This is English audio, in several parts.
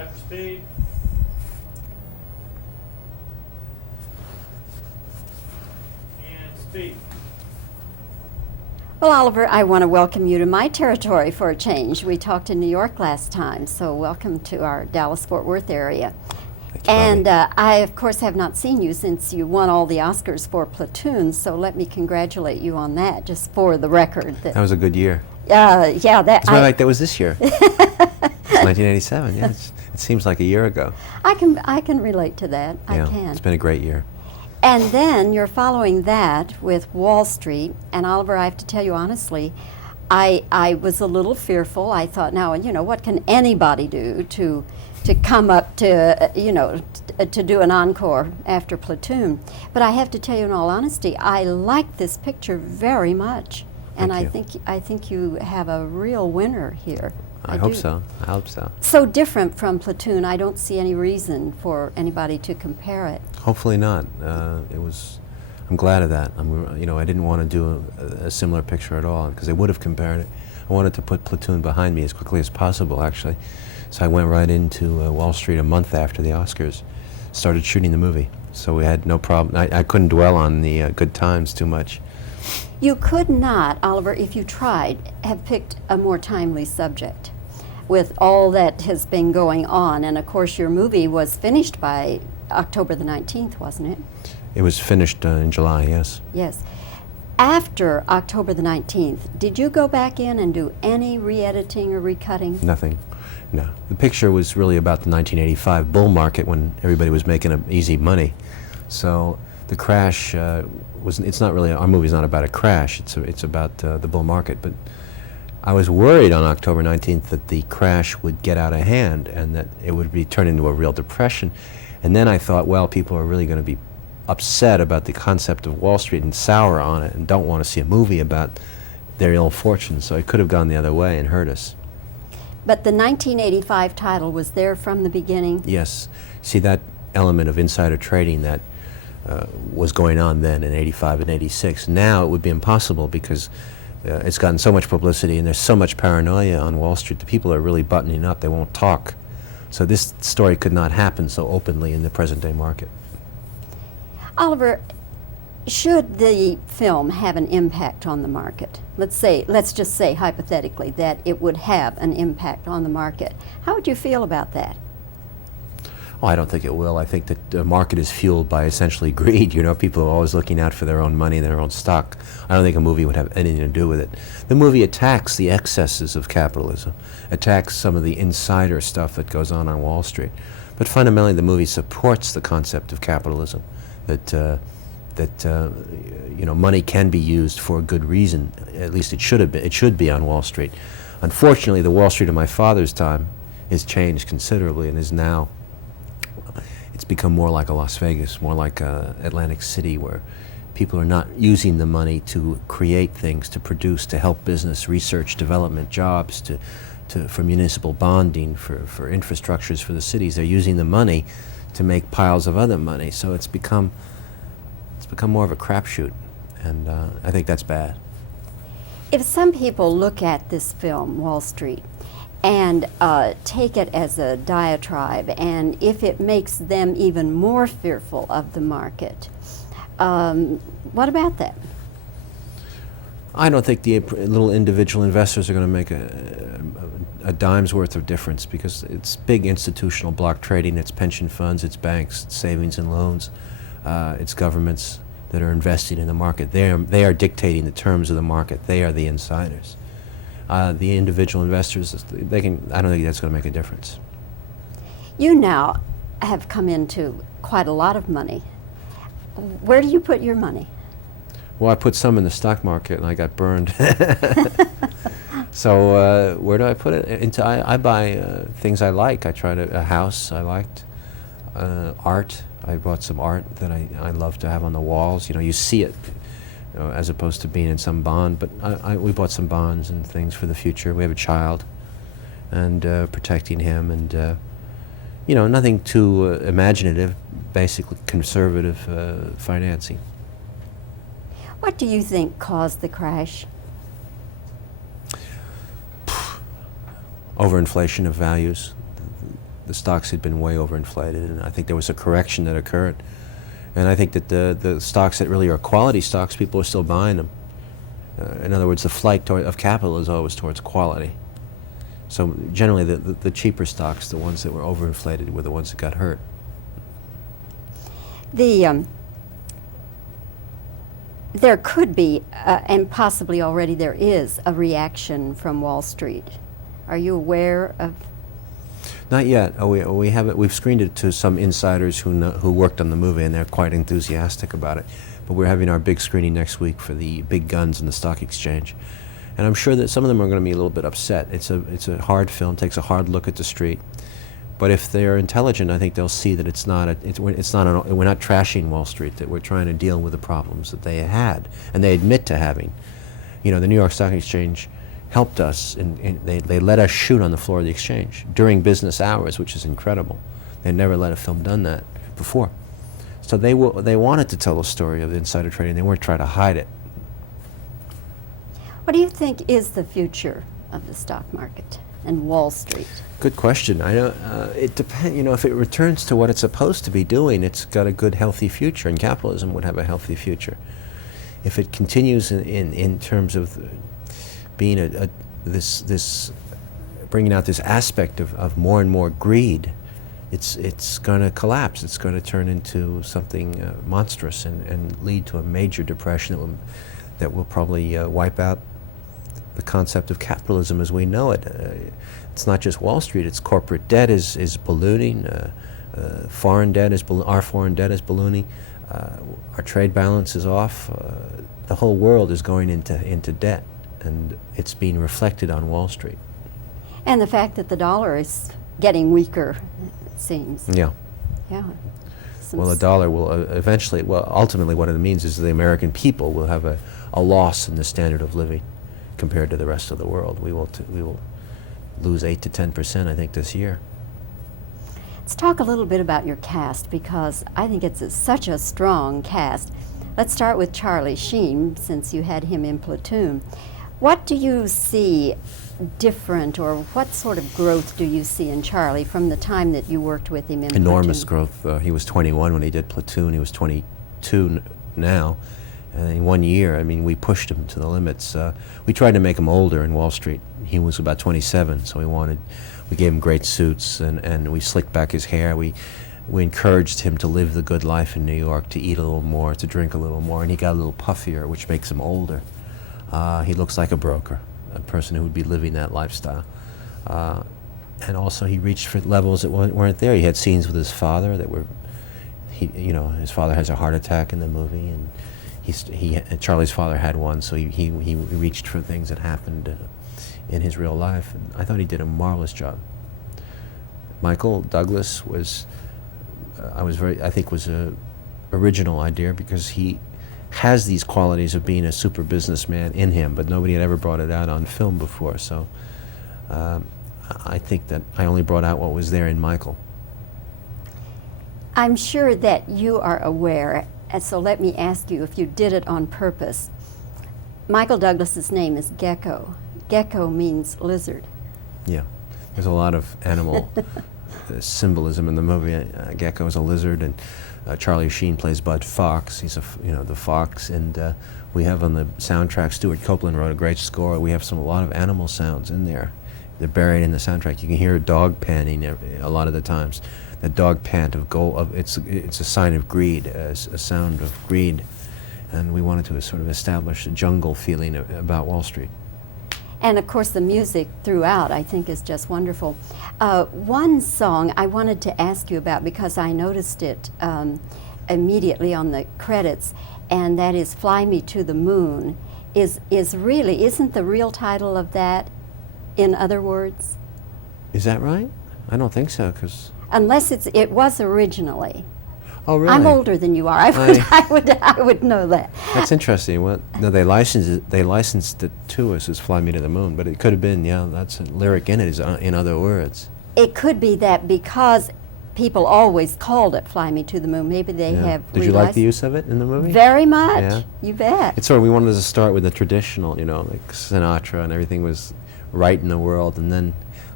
5 for speed. And speed. Well, Oliver, I want to welcome you to my territory for a change. We talked in New York last time, so welcome to our Dallas-Fort Worth area. Thank you, And Bobbie. I, of course, have not seen you since you won all the Oscars for Platoon, so let me congratulate you on that, just for the record. That was a good year. Yeah, As a matter of I fact, that was this year. It's 1987. Yeah, it seems like a year ago. I can relate to that. Yeah, I can. it's been a great year. And then you're following that with Wall Street. And Oliver, I have to tell you honestly, I was a little fearful. I thought, now, you know, what can anybody do to come up to, to do an encore after Platoon? But I have to tell you in all honesty, I like this picture very much. And Thank you. I think you have a real winner here. I hope do. so. I hope so. So different from Platoon, I don't see any reason for anybody to compare it. Hopefully not. I'm glad of that. I didn't want to do a similar picture at all because they would have compared it. I wanted to put Platoon behind me as quickly as possible, actually. So I went right into Wall Street a month after the Oscars, started shooting the movie. So we had no problem. I couldn't dwell on the good times too much. You could not, Oliver, if you tried, have picked a more timely subject with all that has been going on. And of course, your movie was finished by October the 19th, wasn't it? It was finished in July, yes. Yes. After October the 19th, did you go back in and do any re-editing or recutting? Nothing. No. The picture was really about the 1985 bull market when everybody was making easy money. So the crash it's not really, our movie's not about a crash, it's about the bull market. But I was worried on October 19th that the crash would get out of hand and that it would be turned into a real depression. And then I thought, well, people are really going to be upset about the concept of Wall Street and sour on it and don't want to see a movie about their ill fortune. So it could have gone the other way and hurt us. But the 1985 title was there from the beginning? Yes. See, that element of insider trading that was going on then in 85 and 86. Now it would be impossible because it's gotten so much publicity and there's so much paranoia on Wall Street. The people are really buttoning up. They won't talk. So this story could not happen so openly in the present-day market. Oliver, should the film have an impact on the market? Let's just say hypothetically that it would have an impact on the market. How would you feel about that? Well, I don't think it will. I think that the market is fueled by essentially greed. You know, people are always looking out for their own money, their own stock. I don't think a movie would have anything to do with it. The movie attacks the excesses of capitalism, attacks some of the insider stuff that goes on Wall Street. But fundamentally, the movie supports the concept of capitalism, that money can be used for a good reason. At least it should have been. It should be on Wall Street. Unfortunately, the Wall Street of my father's time has changed considerably and is now. It's become more like a Las Vegas, more like Atlantic City, where people are not using the money to create things, to produce, to help business, research, development, jobs, for municipal bonding, for infrastructures for the cities. They're using the money to make piles of other money. So it's become more of a crapshoot, and I think that's bad. If some people look at this film, Wall Street, and take it as a diatribe, and if it makes them even more fearful of the market, what about that? I don't think the little individual investors are going to make a dime's worth of difference because it's big institutional block trading, it's pension funds, it's banks, it's savings and loans, it's governments that are investing in the market. They are dictating the terms of the market. They are the insiders. The individual investors, I don't think that's going to make a difference. You now have come into quite a lot of money. Where do you put your money? Well, I put some in the stock market and I got burned. So where do I put it? I buy things I like. A house I liked, art. I bought some art that I love to have on the walls. You know, you see it. As opposed to being in some bond, but we bought some bonds and things for the future. We have a child, and protecting him, and nothing too imaginative. Basically, conservative financing. What do you think caused the crash? Overinflation of values. The stocks had been way overinflated, and I think there was a correction that occurred. And I think that the stocks that really are quality stocks, people are still buying them. In other words, the flight of capital is always towards quality. So generally, the cheaper stocks, the ones that were overinflated, were the ones that got hurt. There could be, and possibly already there is, a reaction from Wall Street. Are you aware of? Not yet. We haven't. We've screened it to some insiders who worked on the movie, and they're quite enthusiastic about it. But we're having our big screening next week for the big guns in the stock exchange, and I'm sure that some of them are going to be a little bit upset. It's a hard film, takes a hard look at the street. But if they're intelligent, I think they'll see that we're not trashing Wall Street. That we're trying to deal with the problems that they had, and they admit to having. You know, the New York Stock Exchange helped us, and they let us shoot on the floor of the exchange during business hours, which is incredible. They never let a film done that before. So they wanted to tell the story of insider trading. They weren't trying to hide it. What do you think is the future of the stock market and Wall Street? Good question. I don't. It depends. You know, if it returns to what it's supposed to be doing, it's got a good, healthy future, and capitalism would have a healthy future. If it continues in terms of being this bringing out this aspect of more and more greed, it's going to collapse. It's going to turn into something monstrous and lead to a major depression that will probably wipe out the concept of capitalism as we know it. It's not just Wall Street. It's corporate debt is ballooning. Foreign debt is our foreign debt is ballooning. Our trade balance is off. The whole world is going into debt, and it's being reflected on Wall Street. And the fact that the dollar is getting weaker, it seems. Yeah. Yeah. Well, the dollar will eventually. Well, ultimately, what it means is the American people will have a loss in the standard of living compared to the rest of the world. We will lose 8 to 10%, I think, this year. Let's talk a little bit about your cast, because I think it's such a strong cast. Let's start with Charlie Sheen, since you had him in Platoon. What do you see different, or what sort of growth do you see in Charlie from the time that you worked with him in Enormous Platoon? growth. He was 21 when he did Platoon. He was 22 now. And in 1 year, I mean, we pushed him to the limits. We tried to make him older in Wall Street. He was about 27, so we gave him great suits, and we slicked back his hair. We encouraged him to live the good life in New York, to eat a little more, to drink a little more, and he got a little puffier, which makes him older. He looks like a broker, a person who would be living that lifestyle. And also, he reached for levels that weren't there. He had scenes with his father that were, his father has a heart attack in the movie, and Charlie's father had one, so he reached for things that happened in his real life. And I thought he did a marvelous job. Michael Douglas was a original idea, because he has these qualities of being a super businessman in him, but nobody had ever brought it out on film before. So I think that I only brought out what was there in Michael. I'm sure that you are aware, and so let me ask you if you did it on purpose. Michael Douglas's name is Gecko. Gecko means lizard. Yeah, there's a lot of animal symbolism in the movie. Gecko is a lizard, and Charlie Sheen plays Bud Fox. He's the fox, and we have on the soundtrack, Stuart Copeland wrote a great score. We have a lot of animal sounds in there. They're buried in the soundtrack. You can hear a dog panting a lot of the times. The dog pant it's a sign of greed, a sound of greed, and we wanted to sort of establish a jungle feeling about Wall Street. And of course, the music throughout, I think, is just wonderful. One song I wanted to ask you about, because I noticed it immediately on the credits, and that is "Fly Me to the Moon." Isn't the real title of that "In Other Words"? Is that right? I don't think so, because. Unless it was originally. Oh, really? I'm older than you are. I would know that. That's interesting. Well, no, they licensed it to us as "Fly Me to the Moon," but it could have been, that's a lyric in it, is "In Other Words." It could be that because people always called it "Fly Me to the Moon." Maybe they have. Did you like the use of it in the movie? Very much. Yeah. You bet. It's sort of, we wanted to start with the traditional, like Sinatra, and everything was right in the world, and then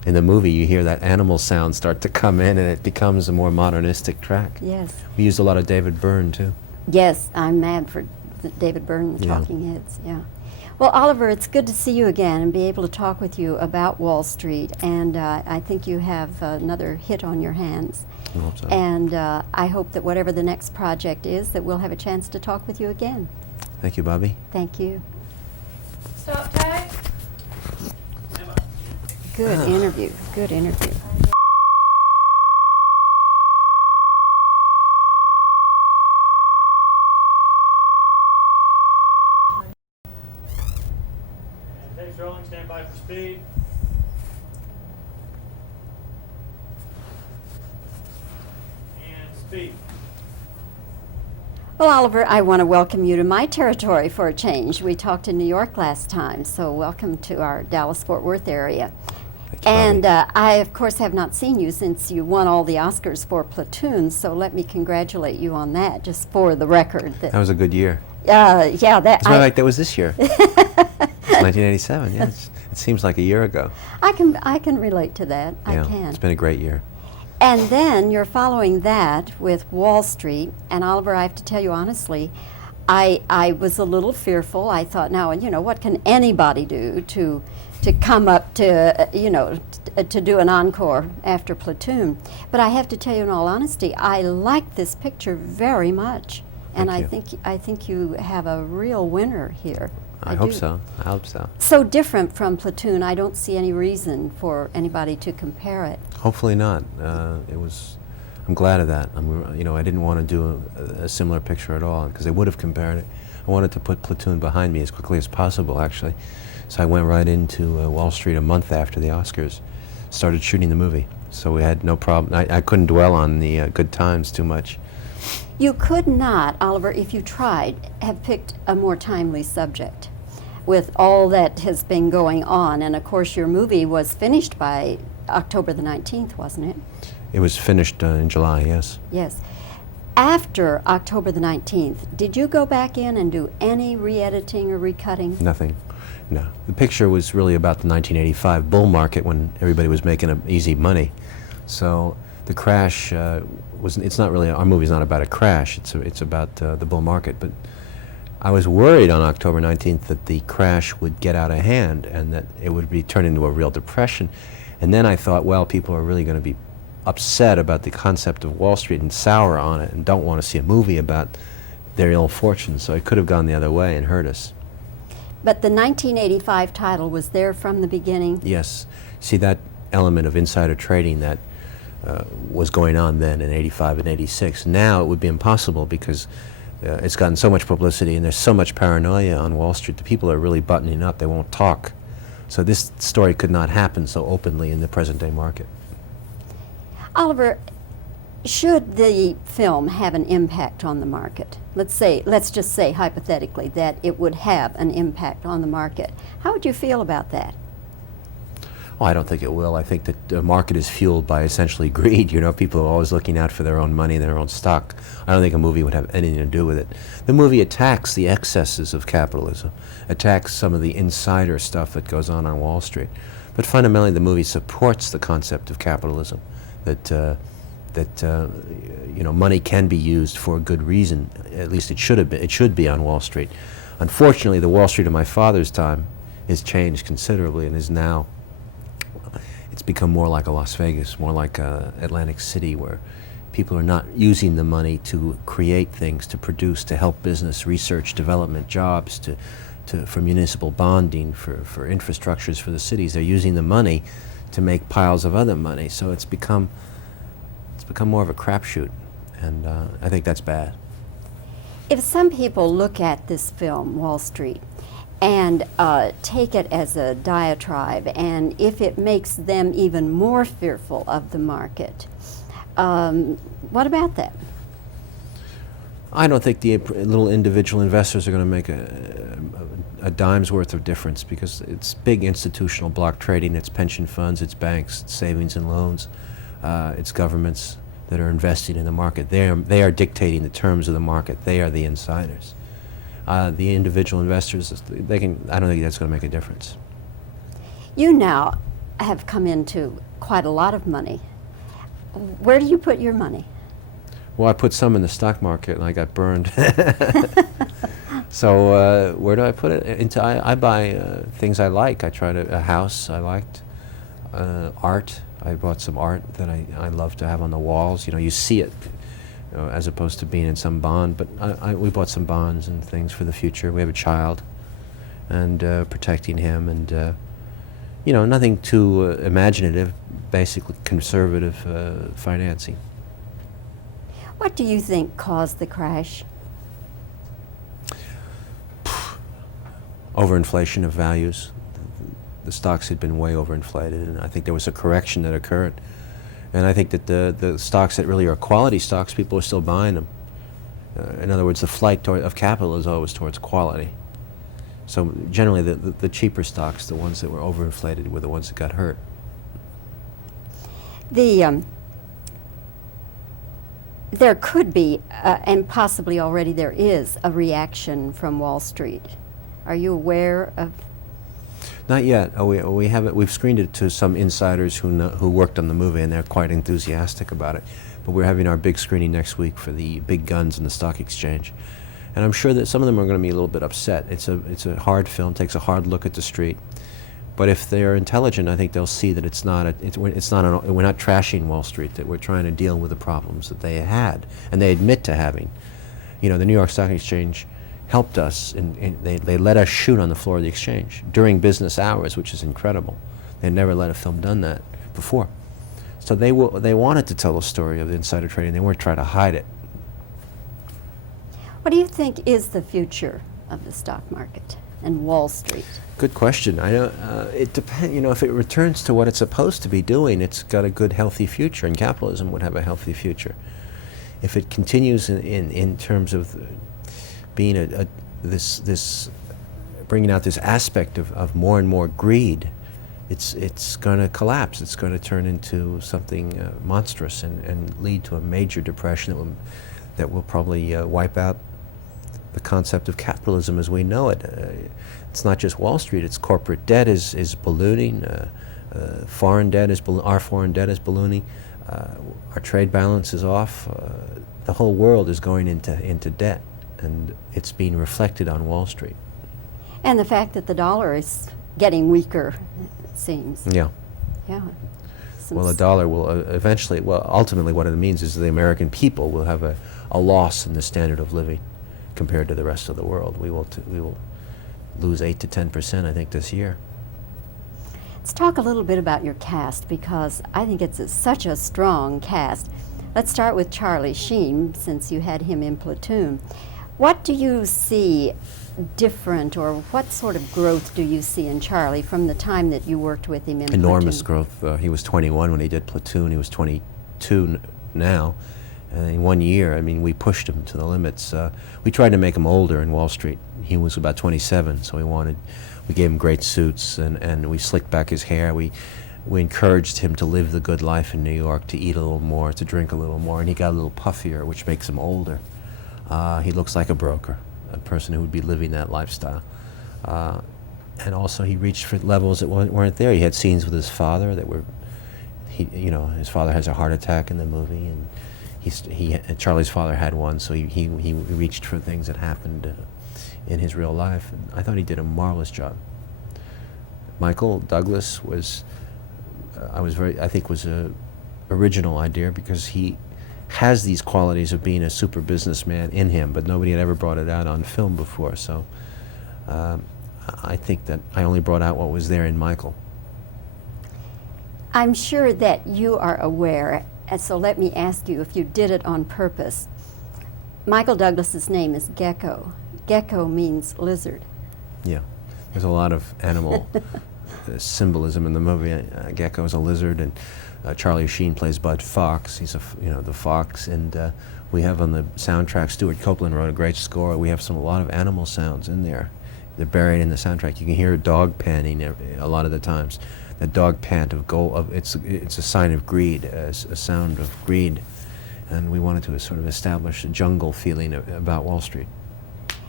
in the movie, you hear that animal sound start to come in, and it becomes a more modernistic track. Yes. We used a lot of David Byrne, too. Yes, I'm mad for David Byrne, Yeah. Talking Heads, yeah. Well, Oliver, it's good to see you again and be able to talk with you about Wall Street, and I think you have another hit on your hands. I hope so. And I hope that whatever the next project is, that we'll have a chance to talk with you again. Thank you, Bobbie. Tag. Stop tag. Good interview, good interview. And tapes rolling, stand by for speed. And speed. Well, Oliver, I want to welcome you to my territory for a change. We talked in New York last time, so welcome to our Dallas-Fort Worth area. Thank you, And Bobbie. I, of course, have not seen you since you won all the Oscars for Platoon, so let me congratulate you on that, just for the record. That was a good year. Yeah, that As a matter of fact, that was this year. It's 1987, yeah. It seems like a year ago. I can relate to that. Yeah, I can. it's been a great year. And then you're following that with Wall Street. And Oliver, I have to tell you honestly, I was a little fearful. I thought, now, what can anybody do to come up to, to do an encore after Platoon? But I have to tell you in all honesty, I like this picture very much. And Thank you. I think you have a real winner here. I hope do. so. I hope so. So different from Platoon, I don't see any reason for anybody to compare it. Hopefully not. I'm glad of that. I didn't want to do a similar picture at all because I would have compared it. I wanted to put Platoon behind me as quickly as possible, actually. So I went right into Wall Street a month after the Oscars, started shooting the movie. So we had no problem. I couldn't dwell on the good times too much. You could not, Oliver, if you tried, have picked a more timely subject with all that has been going on. And of course, your movie was finished by October the 19th, wasn't it? It was finished in July, yes. Yes. After October the 19th, did you go back in and do any re-editing or recutting? Nothing. No. The picture was really about the 1985 bull market when everybody was making easy money. So the crash it's not really, our movie's not about a crash, it's about the bull market. But I was worried on October 19th that the crash would get out of hand and that it would be turned into a real depression. And then I thought, well, people are really going to be upset about the concept of Wall Street and sour on it and don't want to see a movie about their ill fortune. So it could have gone the other way and hurt us. But the 1985 title was there from the beginning? Yes. See, that element of insider trading that was going on then in 85 and 86. Now it would be impossible because it's gotten so much publicity and there's so much paranoia on Wall Street. The people are really buttoning up. They won't talk. So this story could not happen so openly in the present-day market. Oliver, should the film have an impact on the market? Let's just say hypothetically that it would have an impact on the market. How would you feel about that? Oh, I don't think it will. I think that the market is fueled by essentially greed. People are always looking out for their own money, their own stock. I don't think a movie would have anything to do with it. The movie attacks the excesses of capitalism, attacks some of the insider stuff that goes on Wall Street. But fundamentally, the movie supports the concept of capitalism, that money can be used for a good reason. At least it should have been. It should be on Wall Street. Unfortunately, the Wall Street of my father's time has changed considerably and is now. It's become more like a Las Vegas, more like Atlantic City, where people are not using the money to create things, to produce, to help business, research, development, jobs, for municipal bonding, for infrastructures for the cities. They're using the money to make piles of other money. So it's become more of a crapshoot, and I think that's bad. If some people look at this film, Wall Street, and take it as a diatribe, and if it makes them even more fearful of the market, what about that? I don't think the little individual investors are going to make a dime's worth of difference because it's big institutional block trading, it's pension funds, it's banks, it's savings and loans, it's governments that are investing in the market. They are dictating the terms of the market. They are the insiders. The individual investors, I don't think that's going to make a difference. You now have come into quite a lot of money. Where do you put your money? Well, I put some in the stock market and I got burned. So where do I put it? I buy things I like. A house I liked, art. I bought some art that I love to have on the walls. You know, you see it as opposed to being in some bond. But we bought some bonds and things for the future. We have a child, and protecting him, and you know, nothing too imaginative. Basically, conservative financing. What do you think caused the crash? Overinflation of values. The stocks had been way overinflated, and I think there was a correction that occurred. And I think that the stocks that really are quality stocks, people are still buying them. In other words, the flight of capital is always towards quality. So generally, the cheaper stocks, the ones that were overinflated, were the ones that got hurt. There could be, and possibly already there is, a reaction from Wall Street. Are you aware of? Not yet. We haven't. We've screened it to some insiders who worked on the movie, and they're quite enthusiastic about it. But we're having our big screening next week for the big guns in the stock exchange, and I'm sure that some of them are going to be a little bit upset. It's a hard film, takes a hard look at the street. But if they're intelligent, I think they'll see that we're not trashing Wall Street. That we're trying to deal with the problems that they had, and they admit to having. You know, the New York Stock Exchange helped us, and they let us shoot on the floor of the exchange during business hours, which is incredible. They never let a film done that before. So they wanted to tell the story of the insider trading. They weren't trying to hide it. What do you think is the future of the stock market and Wall Street? Good question. I know it depends. You know, if it returns to what it's supposed to be doing, it's got a good, healthy future, and capitalism would have a healthy future. If it continues in terms of being this bringing out this aspect of more and more greed, it's going to collapse. It's going to turn into something monstrous and lead to a major depression that will probably wipe out the concept of capitalism as we know it. It's not just Wall Street. It's corporate debt is ballooning. Foreign debt our foreign debt is ballooning. Our trade balance is off. The whole world is going into debt, and it's being reflected on Wall Street. And the fact that the dollar is getting weaker, it seems. Yeah. Yeah. Well, the dollar will eventually. Well, ultimately, what it means is the American people will have a loss in the standard of living compared to the rest of the world. We will lose 8 to 10%, I think, this year. Let's talk a little bit about your cast, because I think it's such a strong cast. Let's start with Charlie Sheen, since you had him in Platoon. What do you see different, or what sort of growth do you see in Charlie from the time that you worked with him in Enormous Platoon? growth. He was 21 when he did Platoon. He was 22 now. And in 1 year, I mean, we pushed him to the limits. We tried to make him older in Wall Street. He was about 27, so we gave him great suits, and we slicked back his hair. We encouraged him to live the good life in New York, to eat a little more, to drink a little more, and he got a little puffier, which makes him older. He looks like a broker, a person who would be living that lifestyle. And also he reached for levels that weren't there. He had scenes with his father that were, his father has a heart attack in the movie, and Charlie's father had one, so he reached for things that happened in his real life. And I thought he did a marvelous job. Michael Douglas was a original idea, because he has these qualities of being a super businessman in him, but nobody had ever brought it out on film before. So I think that I only brought out what was there in Michael. I'm sure that you are aware, and so let me ask you if you did it on purpose. Michael Douglas's name is Gecko. Gecko means lizard. Yeah, there's a lot of animal symbolism in the movie. Gecko is a lizard, and Charlie Sheen plays Bud Fox. He's the fox, and we have on the soundtrack, Stuart Copeland wrote a great score. We have a lot of animal sounds in there. They're buried in the soundtrack. You can hear a dog panting a lot of the times. The dog pant it's a sign of greed, a sound of greed, and we wanted to sort of establish a jungle feeling about Wall Street.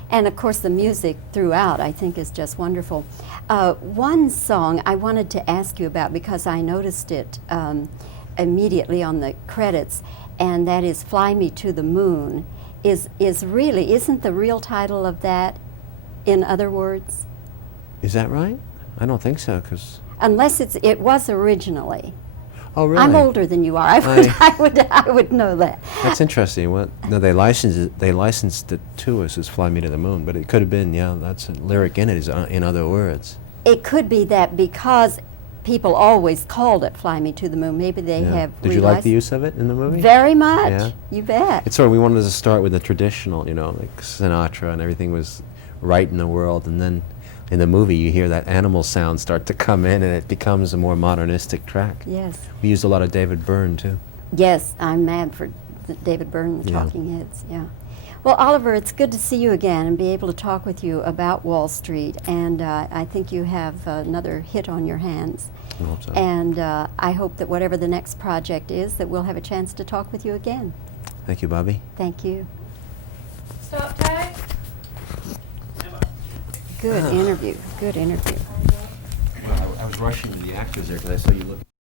And of course, the music throughout, I think, is just wonderful. One song I wanted to ask you about because I noticed it immediately on the credits, and that is "Fly Me to the Moon." Isn't the real title of that "In Other Words"? Is that right? I don't think so, because... Unless it was originally. Oh, really? I'm older than you are. I would know that. That's interesting. Well, no, they licensed it to us as "Fly Me to the Moon," but it could have been, yeah, that's a lyric in it, is "In Other Words." It could be that because people always called it "Fly Me to the Moon." Maybe they Yeah. have. Did you like the use of it in the movie? Very much. Yeah. You bet. It's sort of, we wanted to start with the traditional, you know, like Sinatra, and everything was right in the world, and then in the movie you hear that animal sound start to come in, and it becomes a more modernistic track. Yes. We used a lot of David Byrne too. Yes, I'm mad for David Byrne, the Yeah. Talking Heads. Yeah. Well, Oliver, it's good to see you again and be able to talk with you about Wall Street. And I think you have another hit on your hands. I hope so. And I hope that whatever the next project is, that we'll have a chance to talk with you again. Thank you, Bobbie. Thank you. Stop tag. Good interview. Good interview. Well, I was rushing to the actors there because I saw you look.